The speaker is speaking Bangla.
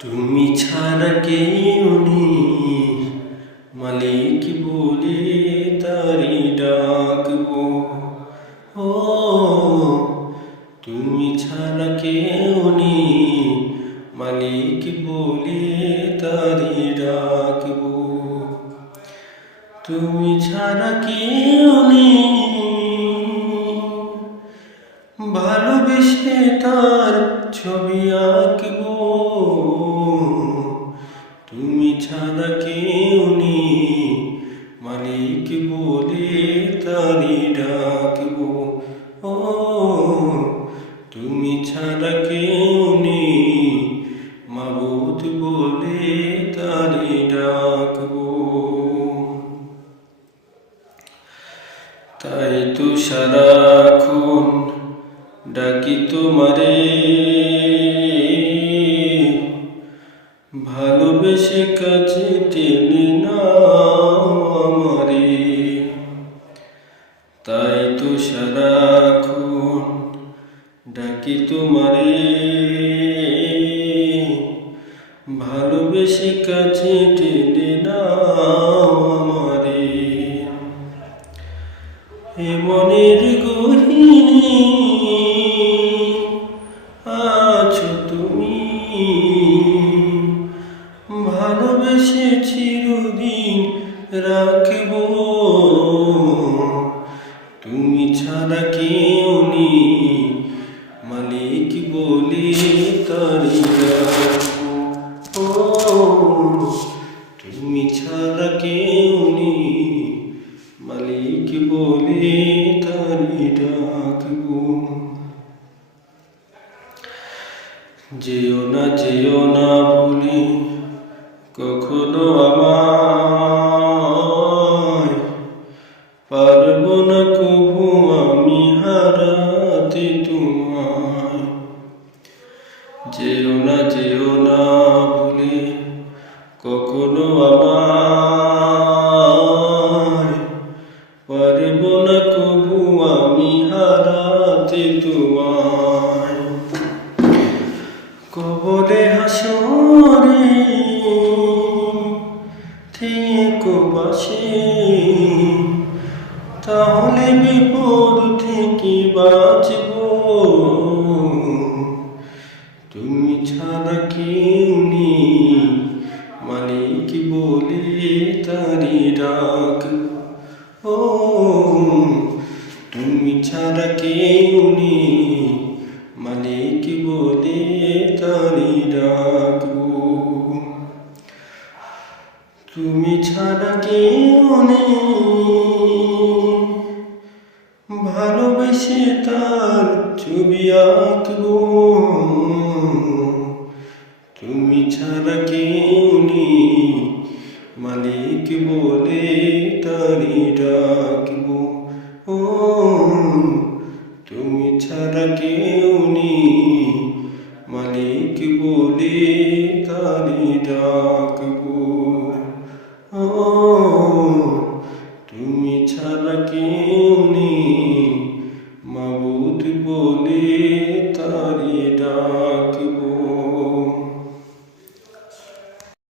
তুমি ছাড়া কেউ নেই, মালিক বলে তারি ডাকবো। ও তুমি ছাড়া কেউ নেই, মালিক বলে তারি ডাকবো। তুমি ছাড়া কেউ নেই, ভালোবেসে তার ছবি আঁকবো। তুমি ছাড়া কেউ নেই, মালিক বলে তারি ডাকবো। ও তুমি ছাড়া কেউ নেই, মাবুদ বলে তারি ডাকবো। তাই তো সারাক্ষণ ডাকি তোমারে, ভালোবেসে কাছে টেনে নাও আমারে। তাই তো সারাক্ষণ ডাকি তোমারে, ভালোবেসে কাছে টেনে নাও আমারে। এ মনের গহীনে আছো তুমি, ভালোবেসে চিরদিন রাখবো। তুমি ছাড়া কেউ নেই, মালিক বলে তারি ডাকবো। ও তুমি ছাড়া কেউ নেই, মালিক বলে তারি ডাকবো। যেও না ভুলে কখনো আমায়, পারবো না কভু আমি হারাতে তোমায়। যেও না ভুলে কখনো আমায়, পারবো না কভু আমি হারাতে তোমায়। কবরে হাসরে থেকো পাশে, তাহলে বিপদ থেকে বাঁচবো। তুমি ছাড়া কেউ নেই, মালিক বলে তারি ডাকবো। ও তুমি ছাড়া কেউ নেই, মালিক বলে তারি ডাকবো। তুমি ছাড়া কেউ নেই, ভালোবেসে তার ছবি আঁকবো। তুমি ছাড়া কেউ নেই, মালিক বলে তারি ডাকবো। ও তুমি ছাড়া কেউ